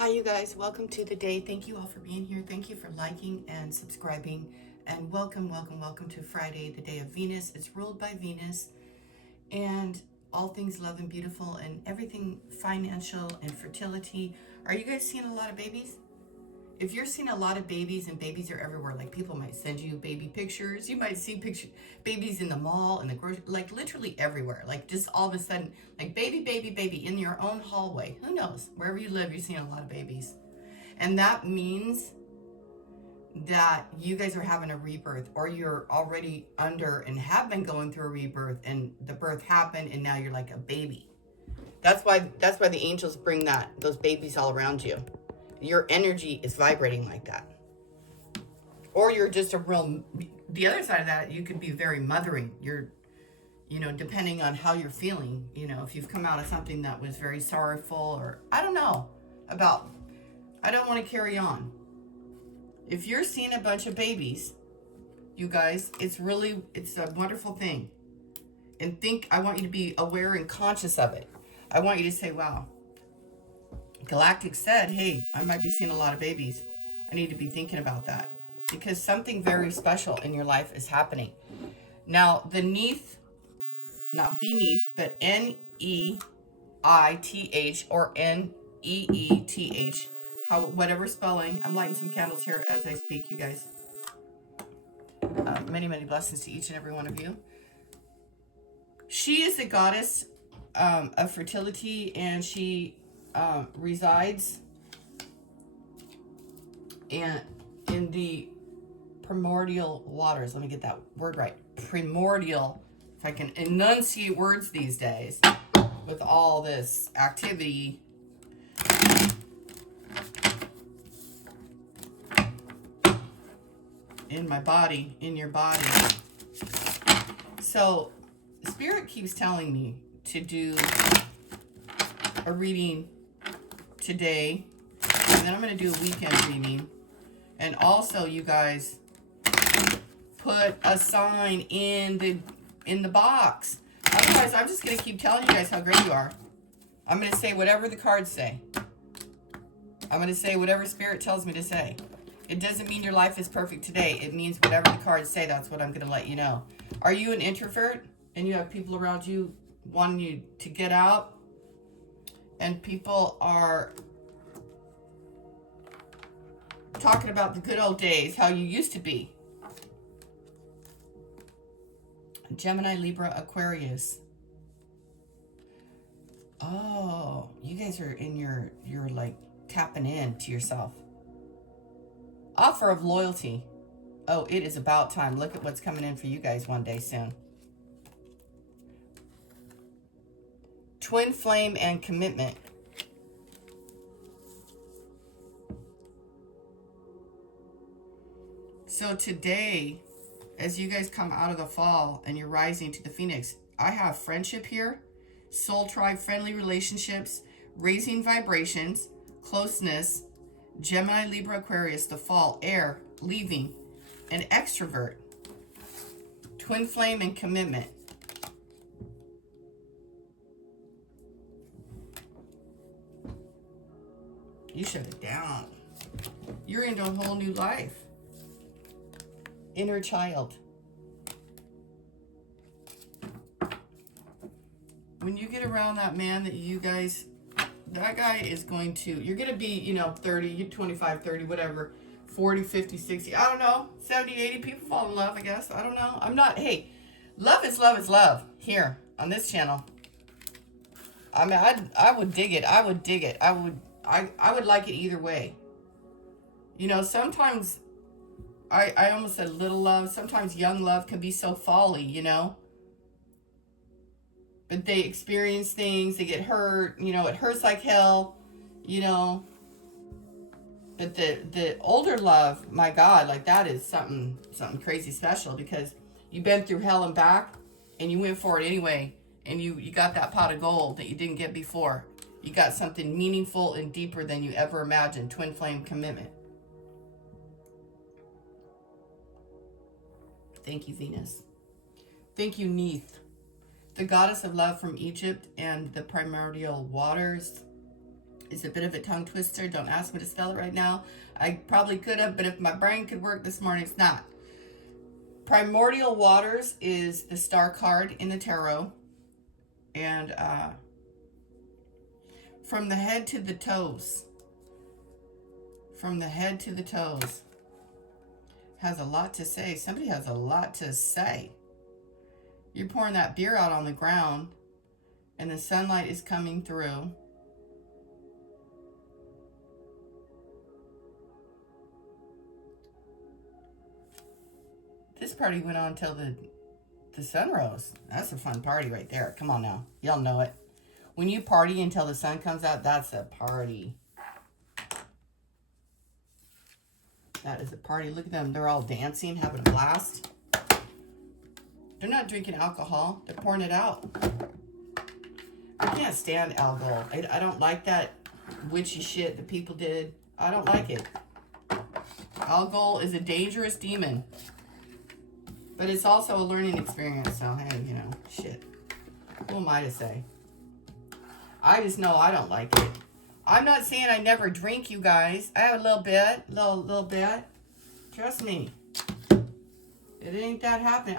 Hi, you guys. Welcome to the day. Thank you all for being here. Thank you for liking and subscribing. And welcome to Friday, the day of Venus. It's ruled by Venus, and all things love and beautiful and everything financial and fertility. Are you guys seeing a lot of babies? If you're seeing a lot of babies, and babies are everywhere, like people might send you baby pictures, you might see babies in the mall, in the grocery, like literally everywhere, like just all of a sudden, like baby in your own hallway. Who knows? Wherever you live, you're seeing a lot of babies. And that means that you guys are having a rebirth, or you're already under and have been going through a rebirth, and the birth happened and now you're like a baby. That's why the angels bring those babies all around you. Your energy is vibrating like that. Or you're just the other side of that, you could be very mothering. You're, depending on how you're feeling, if you've come out of something that was very sorrowful, or I don't know I don't want to carry on. If you're seeing a bunch of babies, you guys, it's a wonderful thing. And I want you to be aware and conscious of it. I want you to say, wow, Galactic said, hey, I might be seeing a lot of babies. I need to be thinking about that, because something very special in your life is happening. Now, the neath, not beneath, but Neith or Neeth, whatever spelling. I'm lighting some candles here as I speak, you guys. Many, many blessings to each and every one of you. She is the goddess of fertility, and she resides in the primordial waters. Let me get that word right. Primordial. If I can enunciate words these days with all this activity. In my body, in your body. So Spirit keeps telling me to do a reading today, and then I'm going to do a weekend reading. And also, you guys, put a sign in the box. Otherwise, I'm just going to keep telling you guys how great you are. I'm going to say whatever the cards say. I'm going to say whatever Spirit tells me to say. It doesn't mean your life is perfect today. It means whatever the cards say, that's what I'm going to let you know. Are you an introvert and you have people around you wanting you to get out, and people are talking about the good old days, how you used to be? Gemini, Libra, Aquarius. Oh, you guys are in you're like tapping in to yourself. Offer of loyalty. Oh, it is about time. Look at what's coming in for you guys one day soon. Twin flame and commitment. So today, as you guys come out of the fall and you're rising to the Phoenix, I have friendship here, soul tribe, friendly relationships, raising vibrations, closeness, Gemini, Libra, Aquarius, the fall, air, leaving, and extrovert. Twin flame and commitment. You shut it down. You're into a whole new life. Inner child. When you get around that man that guy is going to, you're going to be, 30, you're 25, 30, whatever, 40, 50, 60, I don't know, 70, 80, people fall in love, I guess. I don't know. Hey, love is here on this channel. I mean, I would dig it. I would like it either way. Sometimes I almost said little love. Sometimes young love can be so folly, But they experience things, they get hurt, it hurts like hell, But the older love, my God, like that is something crazy special, because you've been through hell and back, and you went for it anyway, and you got that pot of gold that you didn't get before. You got something meaningful and deeper than you ever imagined. Twin flame commitment. Thank you, Venus. Thank you, Neith, the goddess of love from Egypt and the primordial waters. is a bit of a tongue twister. Don't ask me to spell it right now. I probably could have, but if my brain could work this morning, it's not. Primordial Waters is the star card in the tarot. And from the head to the toes. From the head to the toes. Has a lot to say. Somebody has a lot to say. You're pouring that beer out on the ground, and the sunlight is coming through. This party went on till the sun rose. That's a fun party right there. Come on now. Y'all know it. When you party until the sun comes out, that's a party. That is a party. Look at them. They're all dancing, having a blast. They're not drinking alcohol. They're pouring it out. I can't stand alcohol. I don't like that witchy shit that people did. I don't like it. Alcohol is a dangerous demon. But it's also a learning experience. So, hey, you know, shit. Who am I to say? I just know I don't like it. I'm not saying I never drink, you guys. I have a little bit. Little bit. Trust me. It ain't that happening.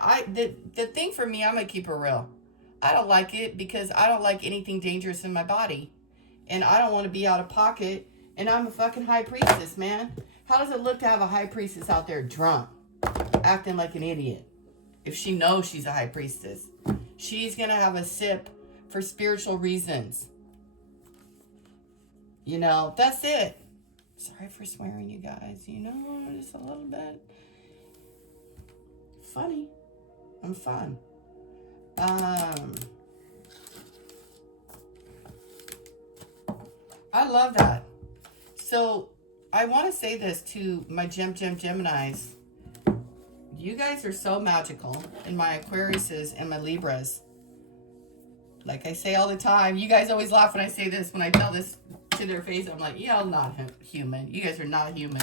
The thing for me, I'm going to keep it real. I don't like it because I don't like anything dangerous in my body. And I don't want to be out of pocket. And I'm a fucking high priestess, man. How does it look to have a high priestess out there drunk? Acting like an idiot. If she knows she's a high priestess. She's going to have a sip for spiritual reasons. You know, that's it. Sorry for swearing, you guys. You know, just a little bit. Funny. I'm fun. I love that. So, I want to say this to my Geminis. You guys are so magical. And my Aquariuses and my Libras. Like I say all the time, you guys always laugh when I say this. When I tell this to their face, I'm like, y'all not human. You guys are not human.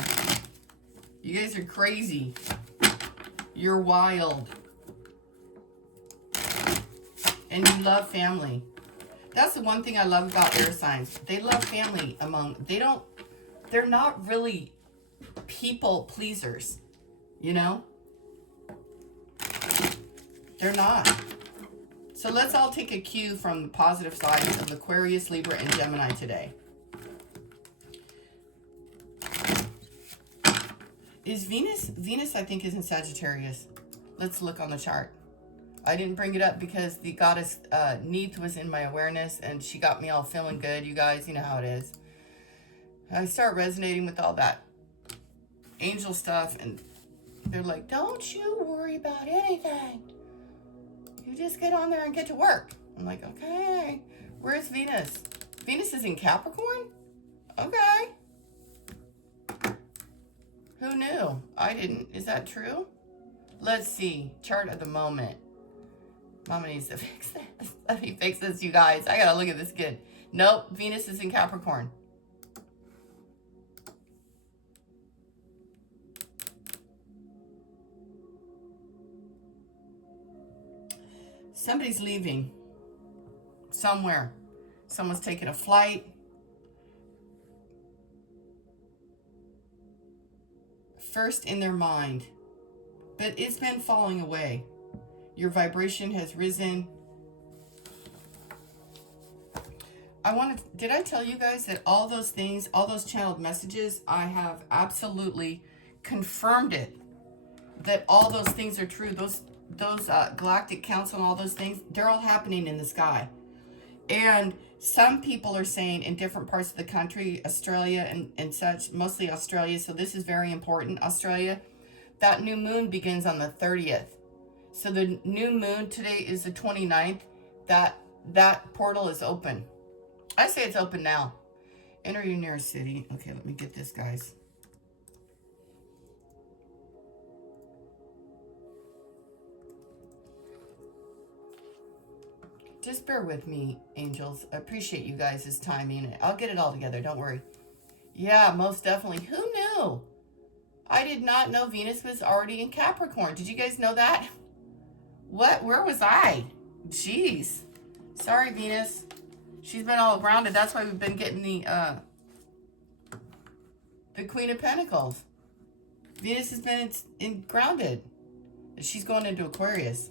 You guys are crazy. You're wild. And you love family. That's the one thing I love about air signs. They love family they're not really people pleasers. You know? They're not. So let's all take a cue from the positive sides of Aquarius, Libra, and Gemini today. Is Venus I think is in Sagittarius. Let's look on the chart. I didn't bring it up because the goddess Neith was in my awareness and she got me all feeling good. You guys, you know how it is. I start resonating with all that angel stuff and they're like, don't you worry about anything. You just get on there and get to work. I'm like, okay. Where's Venus? Venus is in Capricorn? Okay. Who knew? I didn't. Is that true? Let's see. Chart of the moment. Mama needs to fix this. Let me fix this, you guys. I gotta look at this again. Nope. Venus is in Capricorn. Somebody's leaving. Somewhere. Someone's taking a flight. First in their mind. But it's been falling away. Your vibration has risen. Did I tell you guys that all those things, all those channeled messages, I have absolutely confirmed it. That all those things are true. Those galactic council and all those things, they're all happening in the sky. And some people are saying in different parts of the country, Australia and such, mostly Australia, so this is very important, Australia, that new moon begins on the 30th. So the new moon today is the 29th. That portal is open. I say it's open now. Enter your nearest city. Okay, let me get this, guys. Just bear with me, angels. I appreciate you guys' timing. I'll get it all together. Don't worry. Yeah, most definitely. Who knew? I did not know Venus was already in Capricorn. Did you guys know that? What? Where was I? Jeez. Sorry, Venus. She's been all grounded. That's why we've been getting the Queen of Pentacles. Venus has been grounded. She's going into Aquarius.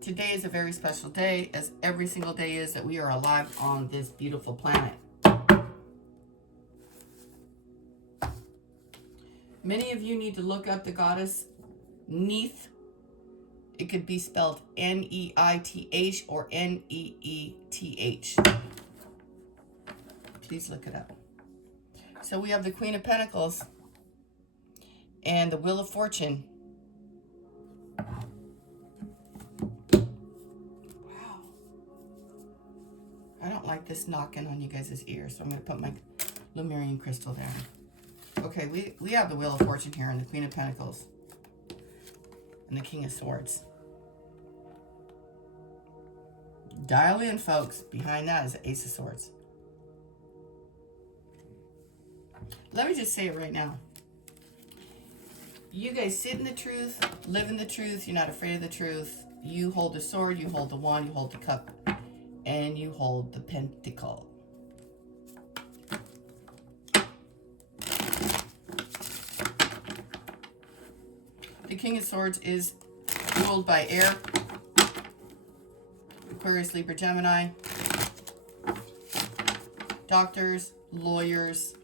Today is a very special day, as every single day is that we are alive on this beautiful planet. Many of you need to look up the goddess Neith. It could be spelled Neith or Neeth. Please look it up. So we have the Queen of Pentacles and the Wheel of Fortune. Wow. I don't like this knocking on you guys' ears, so I'm going to put my Lumerian crystal down. Okay, we have the Wheel of Fortune here and the Queen of Pentacles and the King of Swords. Dial in, folks. Behind that is the Ace of Swords. Let me just say it right now. You guys sit in the truth, live in the truth. You're not afraid of the truth. You hold the sword, you hold the wand, you hold the cup, and you hold the pentacle. The King of Swords is ruled by air. Aquarius, Libra, Gemini. Doctors, lawyers,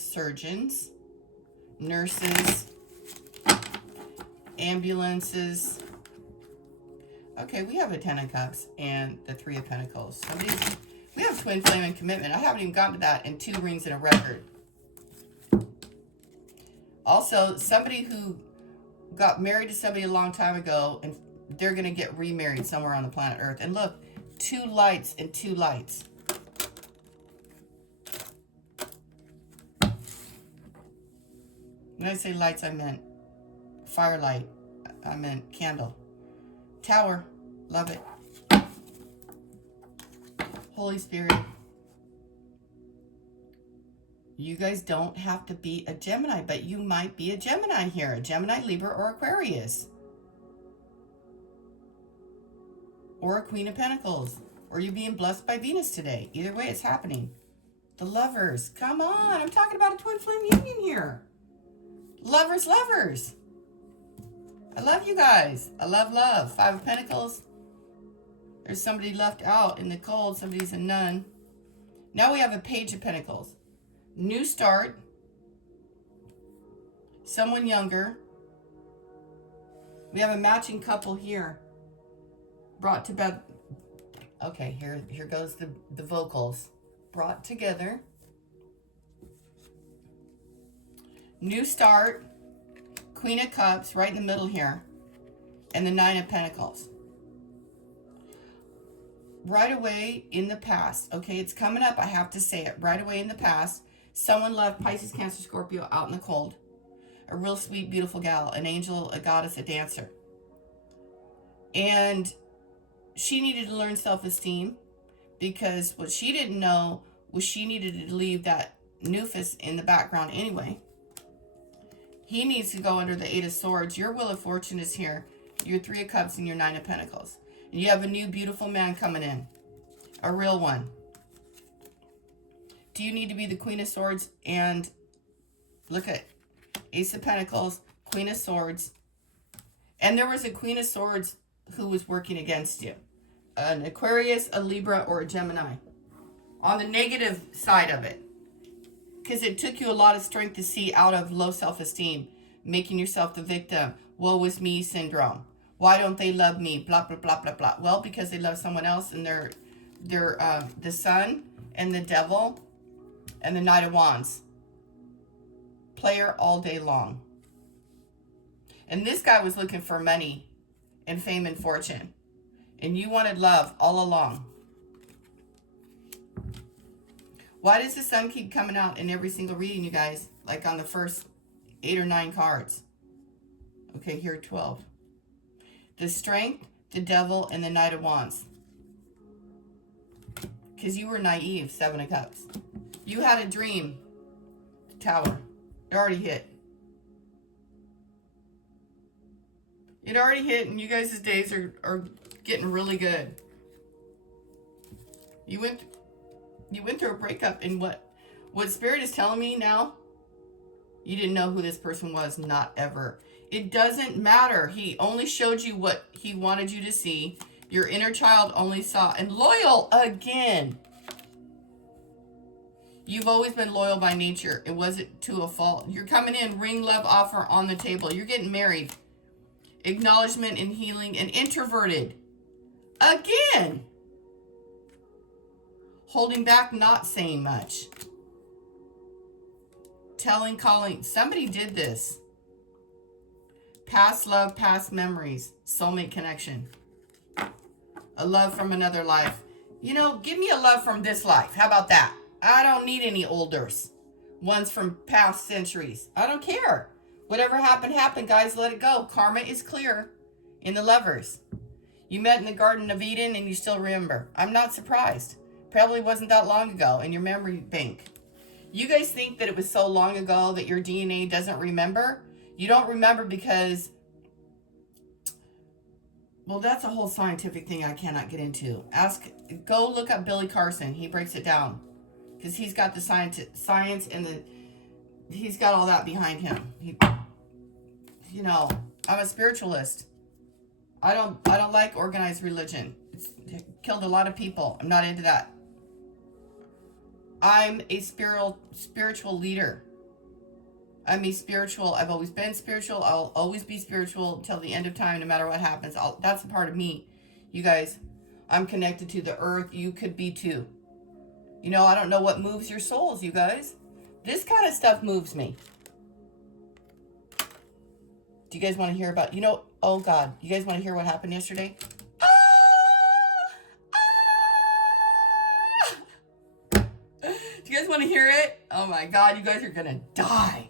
surgeons, nurses, ambulances. Okay, we have a Ten of Cups and the Three of Pentacles. We have twin flame and commitment. I haven't even gotten to that, and 2 rings and a record. Also, somebody who got married to somebody a long time ago, and they're going to get remarried somewhere on the planet Earth. And look, 2 lights and 2 lights. When I say lights, I meant firelight. I meant candle. Tower. Love it. Holy Spirit. You guys don't have to be a Gemini, but you might be a Gemini here. A Gemini, Libra, or Aquarius. Or a Queen of Pentacles. Or you're being blessed by Venus today. Either way, it's happening. The Lovers. Come on. I'm talking about a twin flame union here. Lovers, lovers. I love you guys. I love love. 5 of Pentacles. There's somebody left out in the cold. Somebody's a nun. Now we have a Page of Pentacles. New start. Someone younger. We have a matching couple here. Brought to bed. Okay, here goes the vocals. Brought together. New start. Queen of Cups right in the middle here. And the 9 of Pentacles. Right away in the past. Okay, it's coming up. I have to say it. Right away in the past. Someone left Pisces, Cancer, Scorpio out in the cold. A real sweet, beautiful gal. An angel, a goddess, a dancer. And she needed to learn self-esteem, because what she didn't know was she needed to leave that Nufus in the background anyway. He needs to go under the 8 of Swords. Your Wheel of Fortune is here. Your 3 of Cups and your 9 of Pentacles. And you have a new beautiful man coming in. A real one. Do you need to be the Queen of Swords? And look at Ace of Pentacles, Queen of Swords. And there was a Queen of Swords who was working against you. An Aquarius, a Libra, or a Gemini. On the negative side of it. Because it took you a lot of strength to see out of low self-esteem. Making yourself the victim. Woe is me syndrome. Why don't they love me? Blah, blah, blah, blah, blah. Well, because they love someone else, and they're the Sun and the Devil and the Knight of Wands. Player all day long. And this guy was looking for money and fame and fortune. And you wanted love all along. Why does the Sun keep coming out in every single reading, you guys? Like on the first 8 or 9 cards. Okay, here are 12. The Strength, the Devil, and the Knight of Wands. Because you were naive, 7 of Cups. You had a dream. The Tower. It already hit. It already hit, and you guys' days are getting really good. You went through a breakup, and what Spirit is telling me now, you didn't know who this person was, not ever. It doesn't matter. He only showed you what he wanted you to see. Your inner child only saw, and loyal again. You've always been loyal by nature. It wasn't to a fault. You're coming in, ring, love offer on the table. You're getting married. Acknowledgement and healing, and introverted. Again. Holding back, not saying much. Telling, calling. Somebody did this. Past love, past memories. Soulmate connection. A love from another life. You know, give me a love from this life. How about that? I don't need any olders. Ones from past centuries. I don't care. Whatever happened, happened, guys. Let it go. Karma is clear in the Lovers. You met in the Garden of Eden and you still remember. I'm not surprised. Probably wasn't that long ago in your memory bank. You guys think that it was so long ago that your DNA doesn't remember? You don't remember because, well, that's a whole scientific thing I cannot get into. Go look up Billy Carson. He breaks it down. Because he's got the science and he's got all that behind him. I'm a spiritualist. I don't like organized religion. It's killed a lot of people. I'm not into that. I'm a spiritual leader. I've always been spiritual. I'll always be spiritual till the end of time, no matter what happens. That's a part of me. You guys, I'm connected to the earth. You could be too. I don't know what moves your souls, you guys. This kind of stuff moves me. Do you guys want to hear about, oh God, you guys want to hear what happened yesterday? Do you guys want to hear it? Oh my God, you guys are going to die.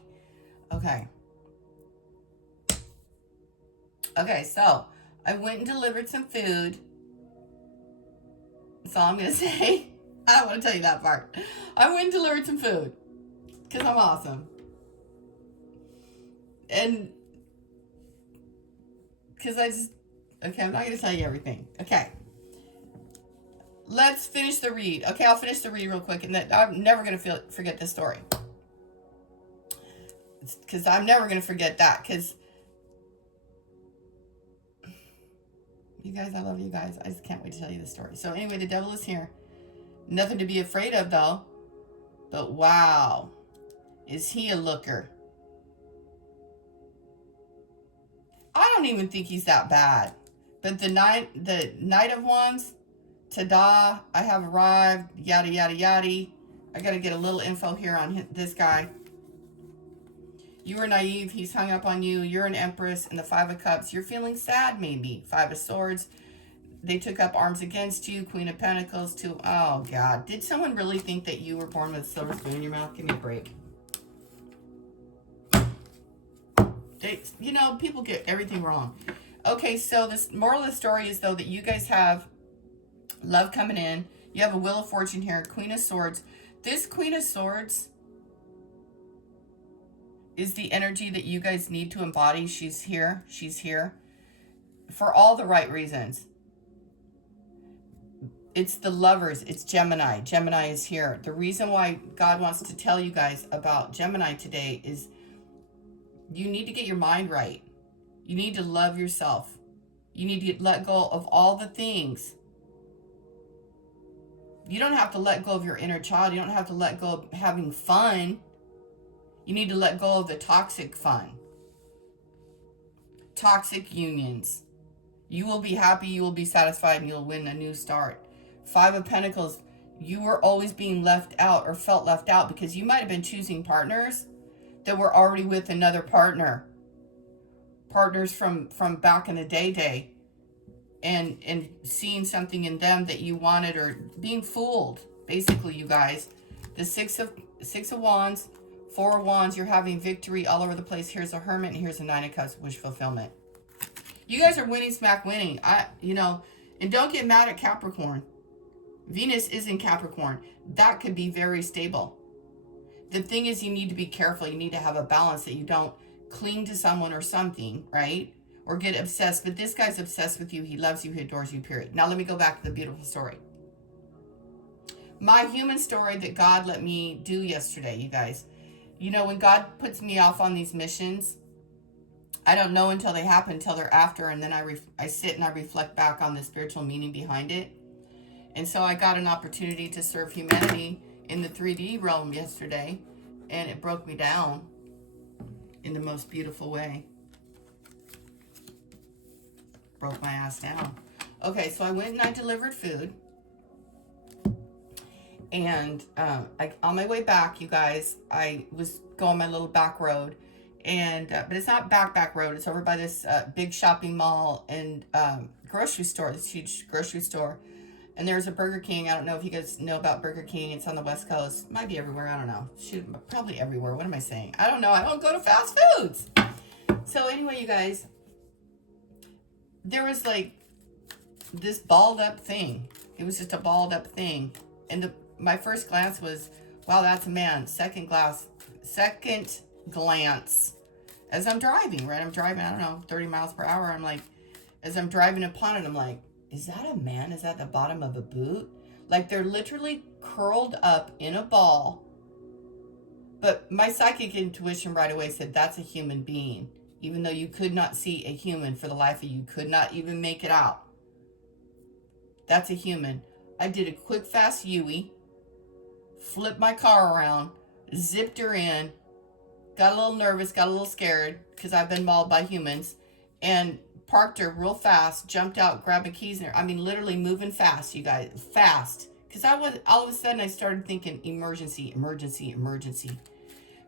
Okay, so I went and delivered some food. That's all I'm going to say. I don't want to tell you that part. I went and delivered some food because I'm awesome. And because I'm not going to tell you everything. Okay. Let's finish the read. Okay, I'll finish the read real quick. And then I'm never going to forget this story. Because I'm never going to forget that. Because you guys, I love you guys. I just can't wait to tell you this story. So anyway, the devil is here. Nothing to be afraid of, though. But wow, is he a looker? I don't even think he's that bad. But the Knight of Wands, ta-da, I have arrived, yada, yada, yada. I got to get a little info here on this guy. You were naive. He's hung up on you. You're an Empress. And the Five of Cups. You're feeling sad, maybe. Five of Swords. They took up arms against you. Queen of Pentacles, too. Oh, God. Did someone really think that you were born with a silver spoon in your mouth? Give me a break. People get everything wrong. Okay, so the moral of the story is, though, that you guys have love coming in. You have a Wheel of Fortune here. Queen of Swords. This Queen of Swords is the energy that you guys need to embody. She's here. She's here. For all the right reasons. It's the Lovers. It's Gemini. Gemini is here. The reason why God wants to tell you guys about Gemini today is you need to get your mind right. You need to love yourself. You need to let go of all the things. You don't have to let go of your inner child. You don't have to let go of having fun. You need to let go of the toxic fun. Toxic unions. You will be happy, you will be satisfied, and you'll win a new start. Five of Pentacles, you were always being left out or felt left out because you might have been choosing partners that were already with another partner. Partners from back in the day. And seeing something in them that you wanted or being fooled. Basically, you guys. The Six of Wands, Four of Wands, you're having victory all over the place. Here's a Hermit and here's a Nine of Cups, wish fulfillment. You guys are winning, smack winning. And don't get mad at Capricorn. Venus is in Capricorn. That could be very stable. The thing is, you need to be careful. You need to have a balance that you don't cling to someone or something, right? Or get obsessed. But this guy's obsessed with you. He loves you. He adores you, period. Now let me go back to the beautiful story. My human story that God let me do yesterday, you guys. You know, when God puts me off on these missions, I don't know until they happen, until they're after, and then I sit and I reflect back on the spiritual meaning behind it. And so I got an opportunity to serve humanity in the 3D realm yesterday, and it broke me down in the most beautiful way. Broke my ass down. Okay, so I went and I delivered food. And on my way back, you guys, I was going my little back road. And but it's not back road. It's over by this big shopping mall and grocery store, this huge grocery store. And there's a Burger King. I don't know if you guys know about Burger King. It's on the West Coast. Might be everywhere. I don't know. Shoot, probably everywhere. What am I saying? I don't know. I don't go to fast foods. So anyway, you guys, there was like this balled up thing. It was just a balled up thing. And my first glance was, wow, that's a man. Second glance, as I'm driving, right? I'm driving, I don't know, 30 miles per hour. I'm like, as I'm driving upon it, I'm like, is that a man? Is that the bottom of a boot? Like they're literally curled up in a ball. But my psychic intuition right away said that's a human being. Even though you could not see a human for the life of you, could not even make it out. That's a human. I did a quick, fast U-ey, flipped my car around, zipped her in, got a little nervous, got a little scared because I've been mauled by humans, and parked her real fast, jumped out, grabbed my keys in her. I mean, literally moving fast, you guys, fast. Because all of a sudden I started thinking emergency.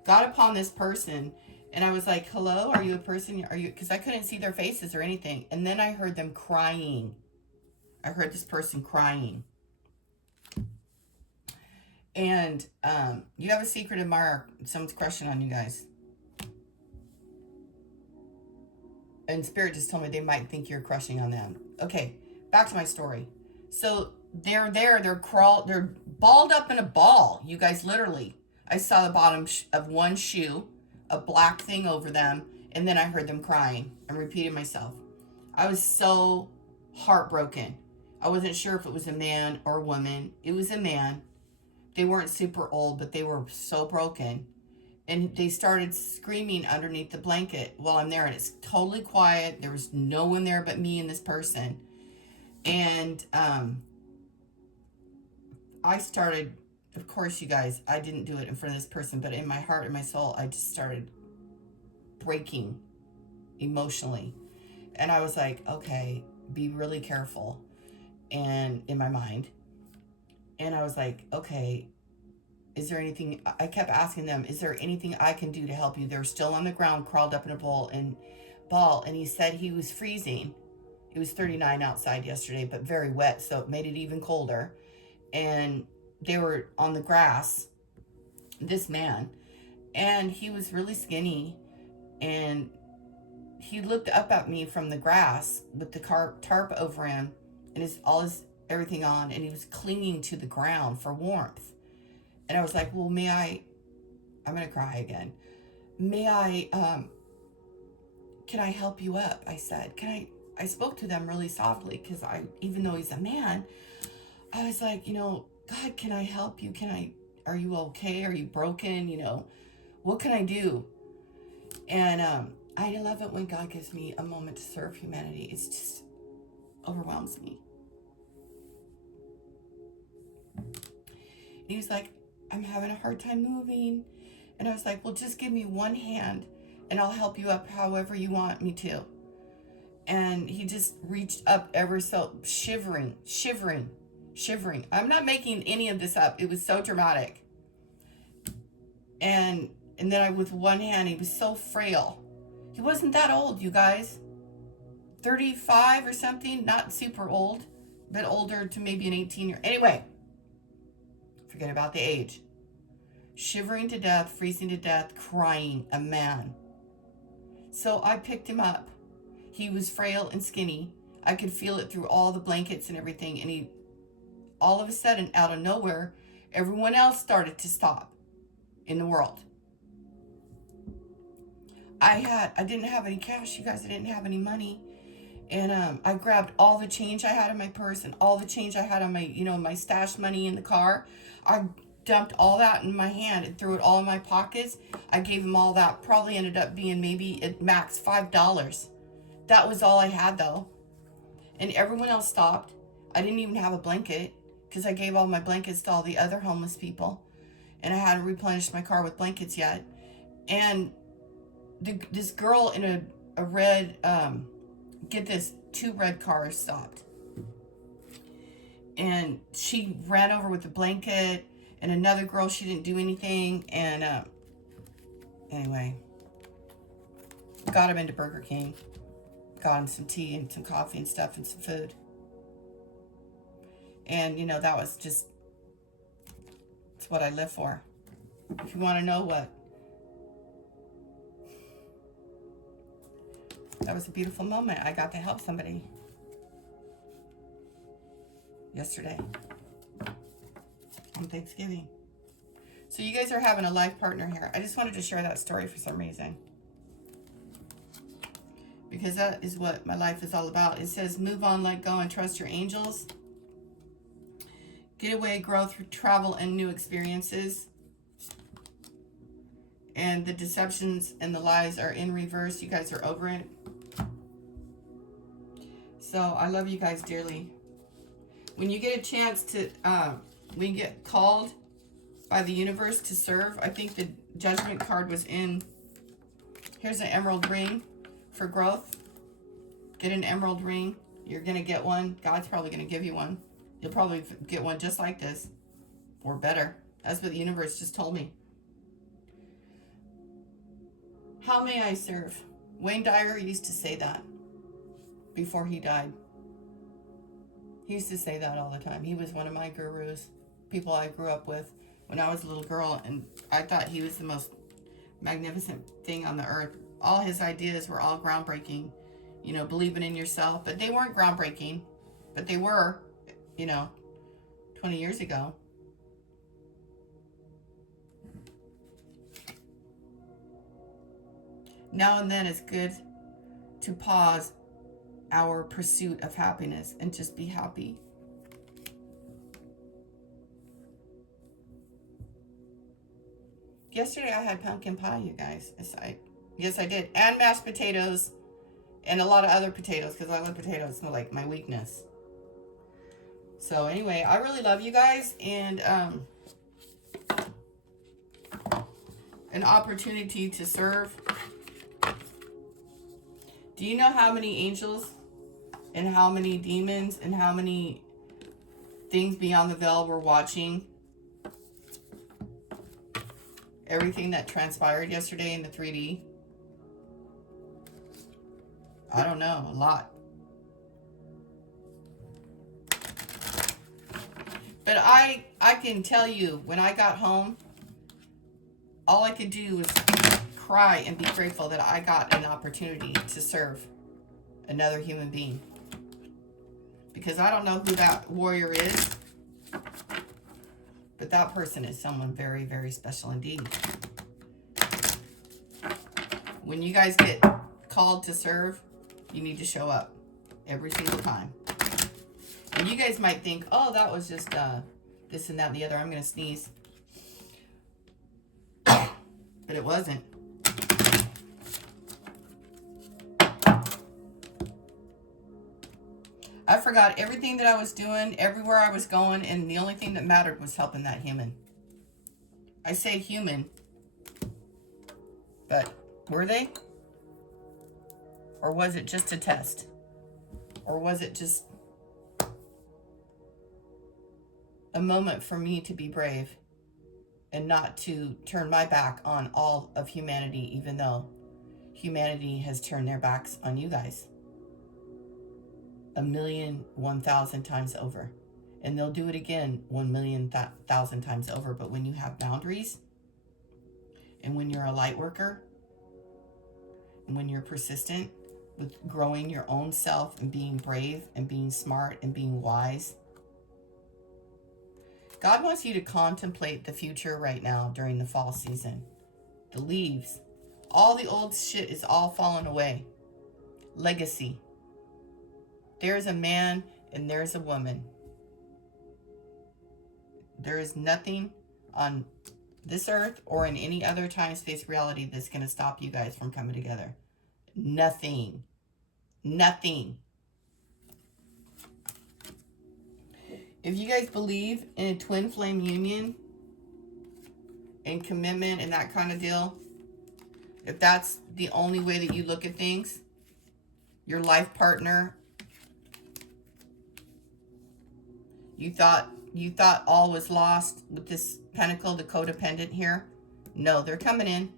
Got upon this person, and I was like, hello, are you a person? Are you? Because I couldn't see their faces or anything. And then I heard them crying. I heard this person crying. And you have a secret admirer. Someone's crushing on you guys. And Spirit just told me they might think you're crushing on them. Okay, back to my story. So they're there. They're balled up in a ball. You guys, literally. I saw the bottom of one shoe, a black thing over them, and then I heard them crying. I'm repeating myself. I was so heartbroken. I wasn't sure if it was a man or a woman. It was a man. They weren't super old, but they were so broken. And they started screaming underneath the blanket while I'm there. And it's totally quiet. There was no one there but me and this person. And I started, of course, you guys, I didn't do it in front of this person, but in my heart and my soul, I just started breaking emotionally. And I was like, okay, be really careful. And in my mind. And I was like, okay, is there anything, I kept asking them, is there anything I can do to help you? They're still on the ground, crawled up in a ball. And he said he was freezing. It was 39 outside yesterday, but very wet, so it made it even colder. And they were on the grass, this man, and he was really skinny. And he looked up at me from the grass with the tarp over him and everything on, and he was clinging to the ground for warmth. And I was like, well, I'm going to cry again. Can I help you up? I said, I spoke to them really softly because even though he's a man, I was like, God, can I help you? Are you okay? Are you broken? What can I do? And I love it when God gives me a moment to serve humanity. It just overwhelms me. And he was like, I'm having a hard time moving. And I was like, well, just give me one hand and I'll help you up however you want me to. And he just reached up ever so, shivering. I'm not making any of this up. It was so dramatic. And then with one hand, he was so frail. He wasn't that old, you guys. 35 or something, not super old, but older to maybe an 18-year. Anyway, forget about the age. Shivering to death, freezing to death, crying, a man. So I picked him up. He was frail and skinny. I could feel it through all the blankets and everything. And all of a sudden, out of nowhere, everyone else started to stop in the world. I didn't have any cash, you guys. I didn't have any money. And I grabbed all the change I had in my purse and all the change I had on my, my stash money in the car. I dumped all that in my hand and threw it all in my pockets. I gave them all that. Probably ended up being maybe at max $5. That was all I had though. And everyone else stopped. I didn't even have a blanket because I gave all my blankets to all the other homeless people. And I hadn't replenished my car with blankets yet. And this girl in a red, get this, 2 red cars stopped. And she ran over with a blanket, and another girl, she didn't do anything. And anyway, got him into Burger King. Got him some tea and some coffee and stuff and some food. And, that was just, it's what I live for. If you want to know what, that was a beautiful moment. I got to help somebody yesterday on Thanksgiving. So you guys are having a life partner here. I just wanted to share that story for some reason, because that is what my life is all about. It says, move on, let go, and trust your angels. Get away, grow through travel and new experiences. And the deceptions and the lies are in reverse. You guys are over it. So I love you guys dearly. When you get a chance to, when you get called by the universe to serve, I think the judgment card was in. Here's an emerald ring for growth. Get an emerald ring. You're going to get one. God's probably going to give you one. You'll probably get one just like this, or better. That's what the universe just told me. How may I serve? Wayne Dyer used to say that before he died. He used to say that all the time. He was one of my gurus, people I grew up with when I was a little girl, and I thought he was the most magnificent thing on the earth. All his ideas were all groundbreaking, believing in yourself, but they weren't groundbreaking, but they were, 20 years ago. Now and then it's good to pause our pursuit of happiness and just be happy. Yesterday I had pumpkin pie, you guys. Yes, I did. And mashed potatoes and a lot of other potatoes, because I love potatoes. It's like my weakness. So anyway, I really love you guys, and an opportunity to serve. Do you know how many angels and how many demons and how many things beyond the veil were watching everything that transpired yesterday in the 3D? I don't know, a lot. But I can tell you, when I got home, all I could do was cry and be grateful that I got an opportunity to serve another human being. Because I don't know who that warrior is, but that person is someone very, very special indeed. When you guys get called to serve, you need to show up every single time. And you guys might think, oh, that was just this and that and the other. I'm going to sneeze. But it wasn't. I forgot everything that I was doing, everywhere I was going, and the only thing that mattered was helping that human. I say human, but were they? Or was it just a test? Or was it just a moment for me to be brave and not to turn my back on all of humanity, even though humanity has turned their backs on you guys 1,000,000 times over, and they'll do it again 1,000,000 times over. But when you have boundaries, and when you're a light worker, and when you're persistent with growing your own self and being brave and being smart and being wise, God wants you to contemplate the future right now during the fall season. The leaves, all the old shit is all falling away. Legacy. There's a man and there's a woman. There is nothing on this earth or in any other time, space, reality that's going to stop you guys from coming together. Nothing. Nothing. If you guys believe in a twin flame union and commitment and that kind of deal, if that's the only way that you look at things, your life partner, you thought all was lost with this pentacle, the codependent here. No, they're coming in.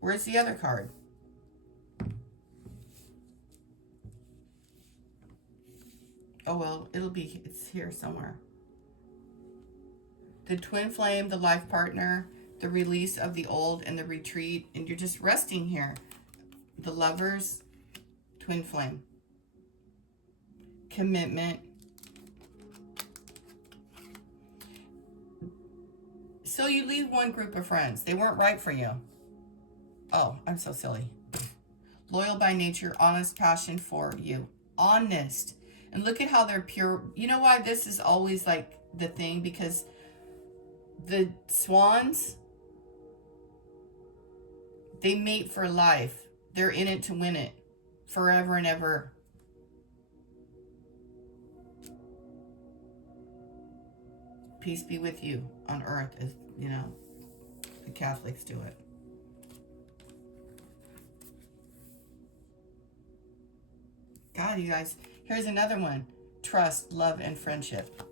Where's the other card? Oh, well, it's here somewhere. The twin flame, the life partner, the release of the old and the retreat, and you're just resting here. The lovers, twin flame. Commitment. So you leave one group of friends. They weren't right for you. Oh, I'm so silly. Loyal by nature, honest passion for you. Honest. And look at how they're pure. You know why this is always like the thing? Because the swans, they mate for life. They're in it to win it. Forever and ever. Peace be with you on earth, as you know, the Catholics do it. God, you guys, here's another one. Trust, love, and friendship.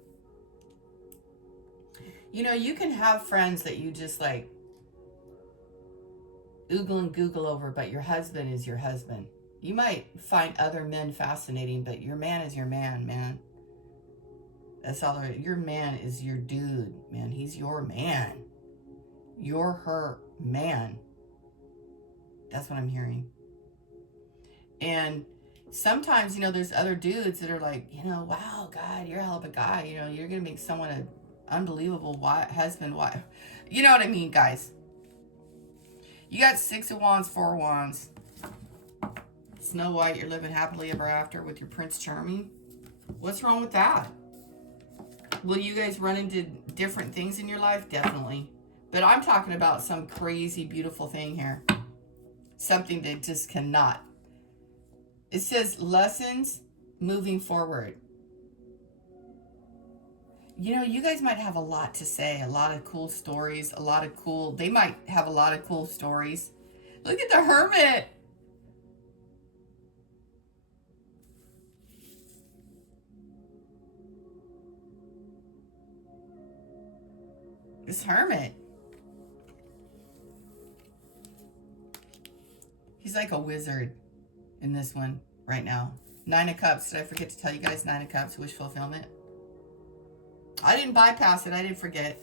You know, you can have friends that you just like oogle and google over, but your husband is your husband. You might find other men fascinating, but your man is your man, man. That's all there is. Your man is your dude, man. He's your man. You're her man. That's what I'm hearing. And sometimes, you know, there's other dudes that are like, you know, wow, God, you're a hell of a guy. You know, you're going to make someone an unbelievable husband, wife. You know what I mean, guys? You got 6 of Wands, 4 of Wands. Snow White, you're living happily ever after with your Prince Charming. What's wrong with that? Will you guys run into different things in your life? Definitely. But I'm talking about some crazy, beautiful thing here. Something that just cannot. It says lessons moving forward. You know, you guys might have a lot to say, a lot of cool stories, they might have a lot of cool stories. Look at the Hermit. This Hermit. He's like a wizard in this one right now. 9 of Cups. Did I forget to tell you guys 9 of Cups, wish fulfillment? I didn't bypass it. I didn't forget.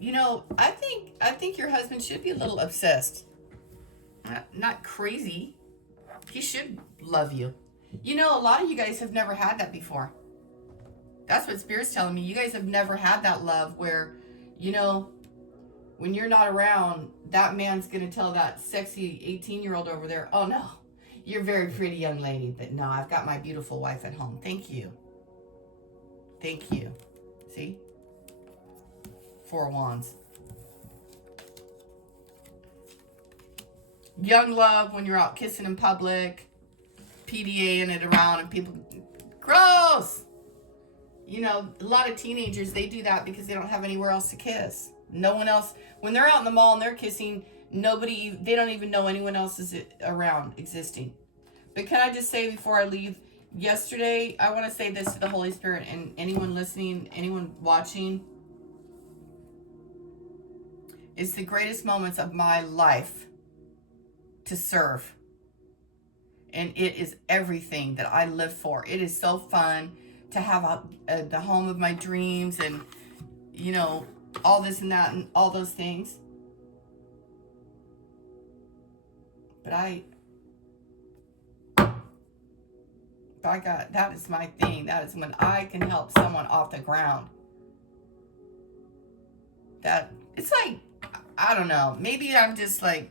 You know, I think your husband should be a little obsessed. Not crazy. He should love you. You know, a lot of you guys have never had that before. That's what Spirit's telling me. You guys have never had that love where, you know, when you're not around, that man's going to tell that sexy 18-year-old over there, oh, no, you're a very pretty young lady, but no, I've got my beautiful wife at home. Thank you. Thank you. See? 4 of Wands. Young love when you're out kissing in public, PDAing it around, and people, gross! You know, a lot of teenagers, they do that because they don't have anywhere else to kiss. No one else, when they're out in the mall and they're kissing, they don't even know anyone else is around, existing. But can I just say before I leave, yesterday, I want to say this to the Holy Spirit and anyone listening, anyone watching. It's the greatest moments of my life to serve. And it is everything that I live for. It is so fun to have the home of my dreams and, you know, all this and that and all those things. But by God, that is my thing. That is when I can help someone off the ground. That, it's like, I don't know. Maybe I'm just like,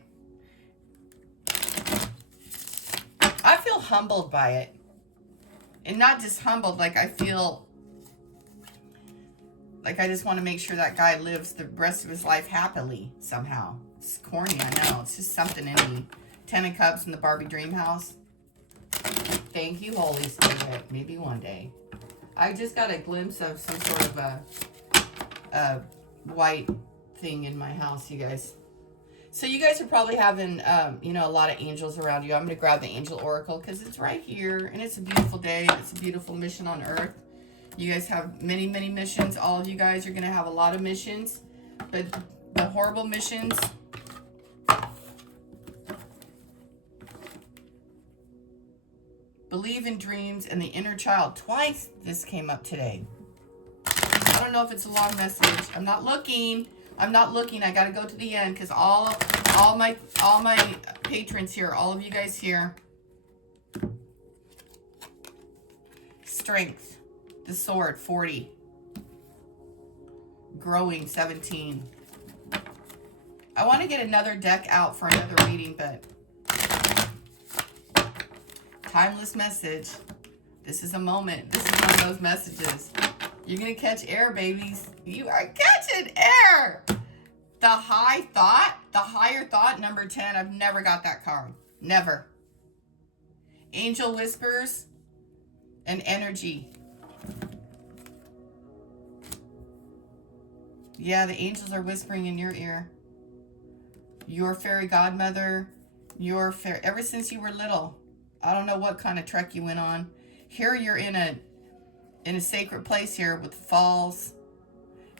I feel humbled by it. And not just humbled, like I feel like I just want to make sure that guy lives the rest of his life happily somehow. It's corny, I know. It's just something in me. 10 of Cups in the Barbie dream house. Thank you, Holy Spirit. Maybe one day. I just got a glimpse of some sort of a white thing in my house, you guys. So you guys are probably having, you know, a lot of angels around you. I'm going to grab the angel oracle because it's right here. And it's a beautiful day. It's a beautiful mission on earth. You guys have many, many missions. All of you guys are going to have a lot of missions. But the horrible missions... Believe in dreams and the inner child. Twice this came up today. I don't know if it's a long message. I'm not looking. I'm not looking. I got to go to the end because all my patrons here, all of you guys here. Strength. The sword, 40. Growing, 17. I want to get another deck out for another reading, but timeless message. This is a moment. This is one of those messages. You're going to catch air, babies. You are catching air. The high thought, the higher thought, number 10. I've never got that card. Never. Angel whispers and energy. Yeah, the angels are whispering in your ear. Your fairy godmother, your fairy, ever since you were little. I don't know what kind of trek you went on. Here you're in a sacred place here with falls,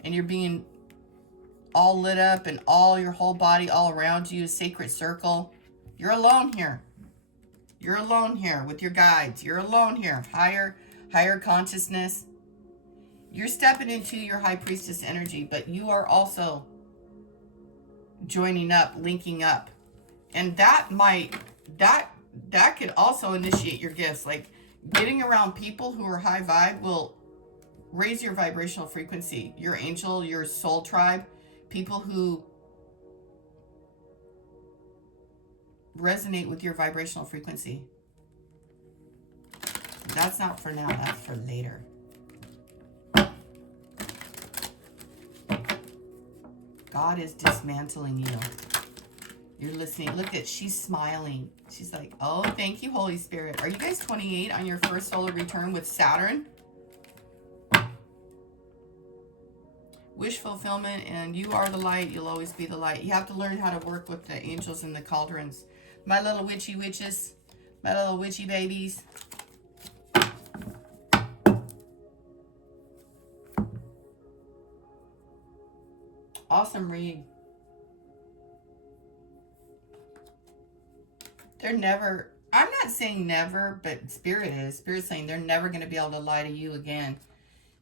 and you're being all lit up, and all your whole body all around you, a sacred circle. You're alone here. You're alone here with your guides. You're alone here. Higher consciousness. You're stepping into your high priestess energy, but you are also joining up, linking up. And that could also initiate your gifts. Like getting around people who are high vibe will raise your vibrational frequency. Your angel, your soul tribe, people who resonate with your vibrational frequency. That's not for now, that's for later. God is dismantling you. You're listening. Look at, she's smiling. She's like, oh, thank you, Holy Spirit. Are you guys 28 on your first solar return with Saturn? Wish fulfillment, and you are the light. You'll always be the light. You have to learn how to work with the angels and the cauldrons. My little witchy witches. My little witchy babies. Awesome read. They're never, I'm not saying never, but Spirit is. Spirit's saying they're never going to be able to lie to you again.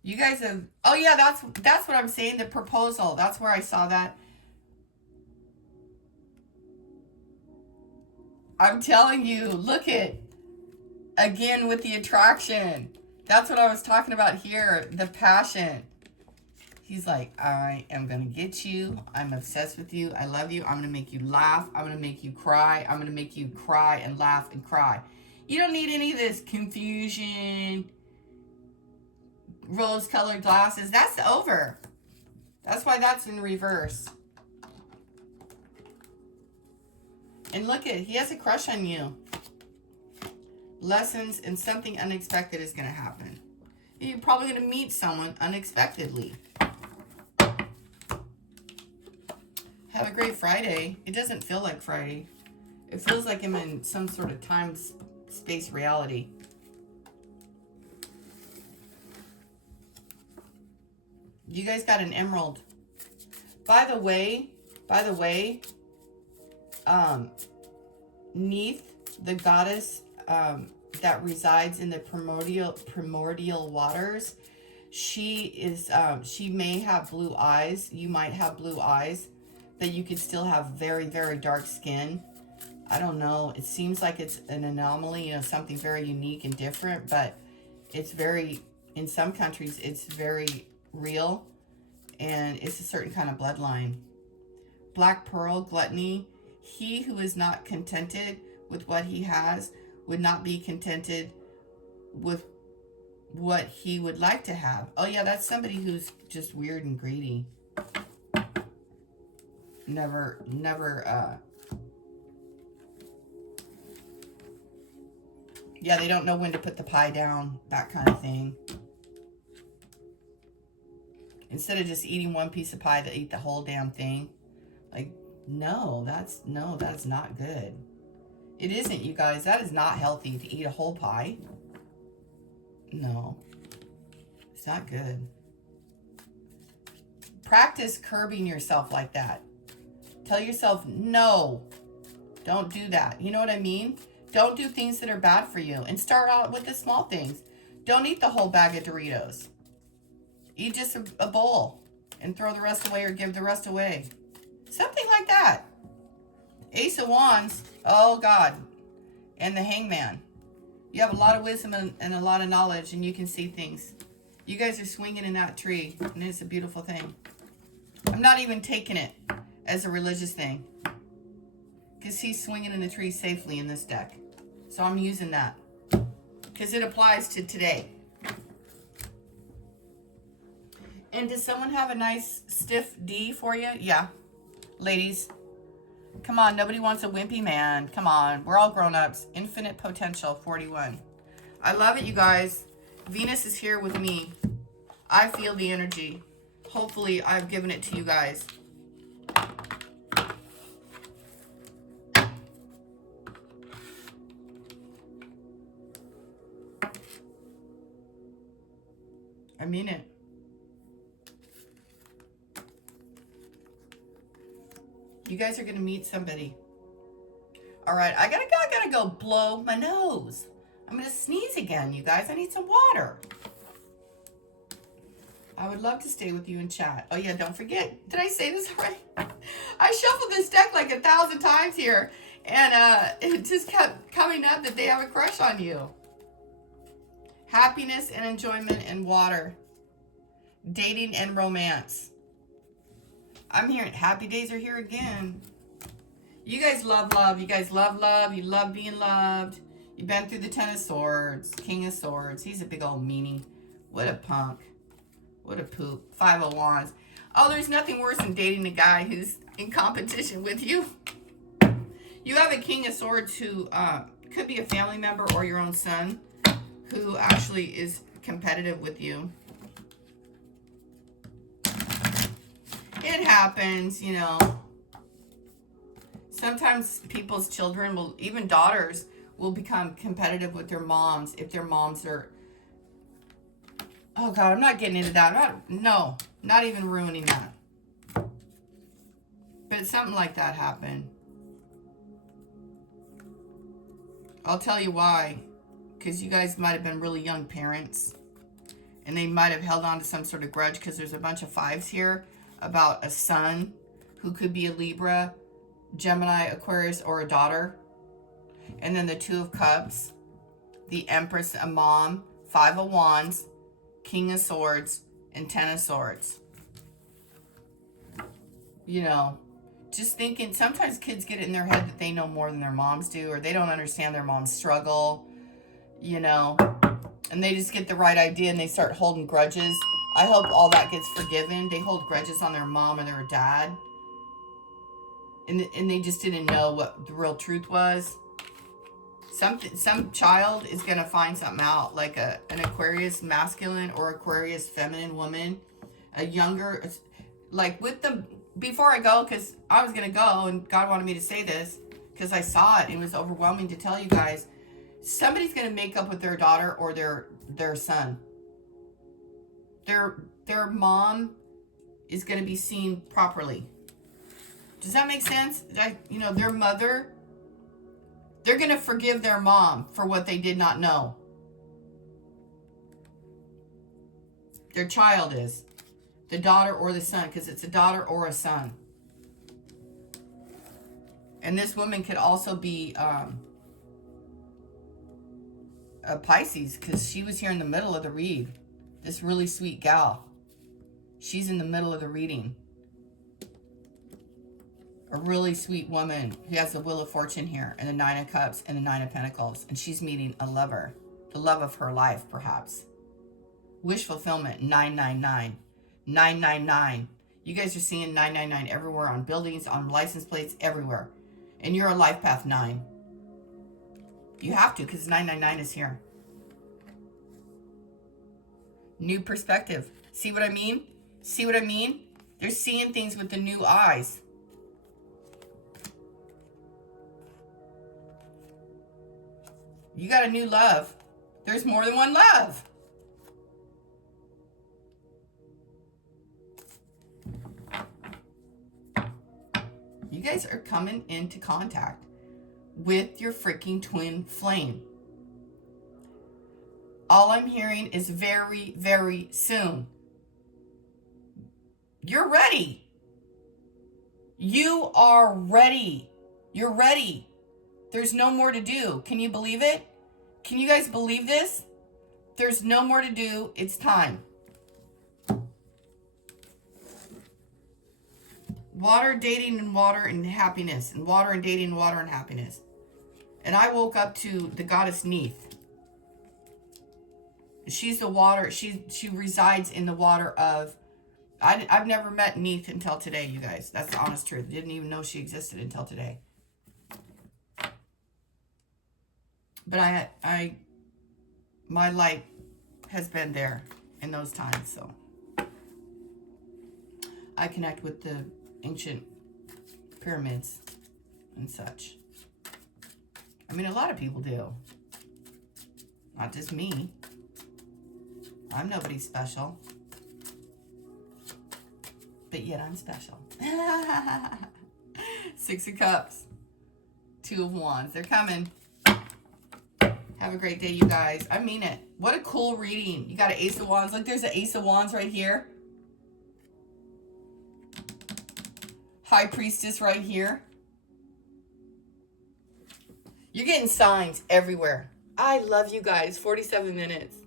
You guys have, oh yeah, that's what I'm saying, the proposal. That's where I saw that. I'm telling you, look at, again with the attraction. That's what I was talking about here, the passion. He's like, I am going to get you. I'm obsessed with you. I love you. I'm going to make you laugh. I'm going to make you cry. I'm going to make you cry and laugh and cry. You don't need any of this confusion, rose-colored glasses. That's over. That's why that's in reverse. And look at, he has a crush on you. Lessons and something unexpected is going to happen. You're probably going to meet someone unexpectedly. Have a great Friday. It doesn't feel like Friday. It feels like I'm in some sort of time, space reality. You guys got an emerald. By the way, Neith, the goddess that resides in the primordial waters, she may have blue eyes. You might have blue eyes. That you could still have very, very dark skin. I don't know. It seems like it's an anomaly, you know, something very unique and different, but it's very, in some countries, it's very real, and it's a certain kind of bloodline. Black Pearl, gluttony. He who is not contented with what he has would not be contented with what he would like to have. Oh yeah, that's somebody who's just weird and greedy. Never, yeah, they don't know when to put the pie down, that kind of thing. Instead of just eating one piece of pie, they eat the whole damn thing. Like, no, that's not good. It isn't, you guys. That is not healthy to eat a whole pie. No, it's not good. Practice curbing yourself like that. Tell yourself, no, don't do that. You know what I mean? Don't do things that are bad for you. And start out with the small things. Don't eat the whole bag of Doritos. Eat just a bowl and throw the rest away or give the rest away. Something like that. Ace of Wands. Oh, God. And the Hangman. You have a lot of wisdom and a lot of knowledge, and you can see things. You guys are swinging in that tree, and it's a beautiful thing. I'm not even taking it as a religious thing, because he's swinging in the tree safely in this deck. So I'm using that, because it applies to today. And does someone have a nice stiff D for you? Yeah. Ladies, come on. Nobody wants a wimpy man. Come on. We're all grown-ups. Infinite potential, 41. I love it, you guys. Venus is here with me. I feel the energy. Hopefully, I've given it to you guys. I mean it. You guys are going to meet somebody. All right, I gotta go blow my nose. I'm going to sneeze again, you guys. I need some water. I would love to stay with you and chat. Oh, yeah, don't forget. Did I say this right? I shuffled this deck like 1,000 times here, and it just kept coming up that they have a crush on you. Happiness and enjoyment and water. Dating and romance. I'm hearing happy days are here again. You guys love love. You guys love love. You love being loved. You've been through the Ten of Swords. King of Swords. He's a big old meanie. What a punk. What a poop. 5 of Wands. Oh, there's nothing worse than dating a guy who's in competition with you. You have a King of Swords who could be a family member or your own son who actually is competitive with you. It happens, you know. Sometimes people's children will, even daughters, will become competitive with their moms if their moms are... Oh, God, I'm not getting into that. Not even ruining that. But something like that happened. I'll tell you why. Because you guys might have been really young parents. And they might have held on to some sort of grudge because there's a bunch of 5s here about a son who could be a Libra, Gemini, Aquarius, or a daughter. And then the 2 of Cups, the Empress, a mom, 5 of Wands, King of Swords, and 10 of Swords. You know, just thinking, sometimes kids get it in their head that they know more than their moms do, or they don't understand their mom's struggle, you know, and they just get the right idea and they start holding grudges. I hope all that gets forgiven. They hold grudges on their mom or their dad. And they just didn't know what the real truth was. Some child is going to find something out, like an Aquarius masculine or Aquarius feminine woman. A younger, like with them, before I go, because I was going to go and God wanted me to say this because I saw it. It was overwhelming to tell you guys. Somebody's going to make up with their daughter or their son. Their mom is going to be seen properly. Does that make sense? You know, their mother, they're going to forgive their mom for what they did not know. Their child is. The daughter or the son, because it's a daughter or a son. And this woman could also be a Pisces, because she was here in the middle of the read. This really sweet gal. She's in the middle of the reading. a really sweet woman who has the Wheel of Fortune here, and the Nine of Cups and the Nine of Pentacles, and she's meeting a lover, the love of her life, perhaps. Wish fulfillment, 999. 999. You guys are seeing 999 everywhere, on buildings, on license plates, everywhere. And you're a life path 9. You have to, because 999 is here. New perspective. See what I mean? See what I mean? They're seeing things with the new eyes. You got a new love. There's more than one love. You guys are coming into contact with your freaking twin flame. All I'm hearing is very, very soon. You're ready. You are ready. You're ready. There's no more to do. Can you believe it? Can you guys believe this? There's no more to do. It's time. Water, dating, and water, and happiness. And water, and dating, and water, and happiness. And I woke up to the goddess Neith. She's the water. She resides in the water of... I've never met Neith until today, you guys. That's the honest truth. Didn't even know she existed until today. But my light has been there in those times, so I connect with the ancient pyramids and such. I mean, a lot of people do. Not just me. I'm nobody special. But yet I'm special. 6 of Cups. 2 of Wands. They're coming. Have a great day, you guys. I mean it. What a cool reading. You got an Ace of Wands. Look, there's an Ace of Wands right here. High Priestess right here. You're getting signs everywhere. I love you guys. 47 minutes.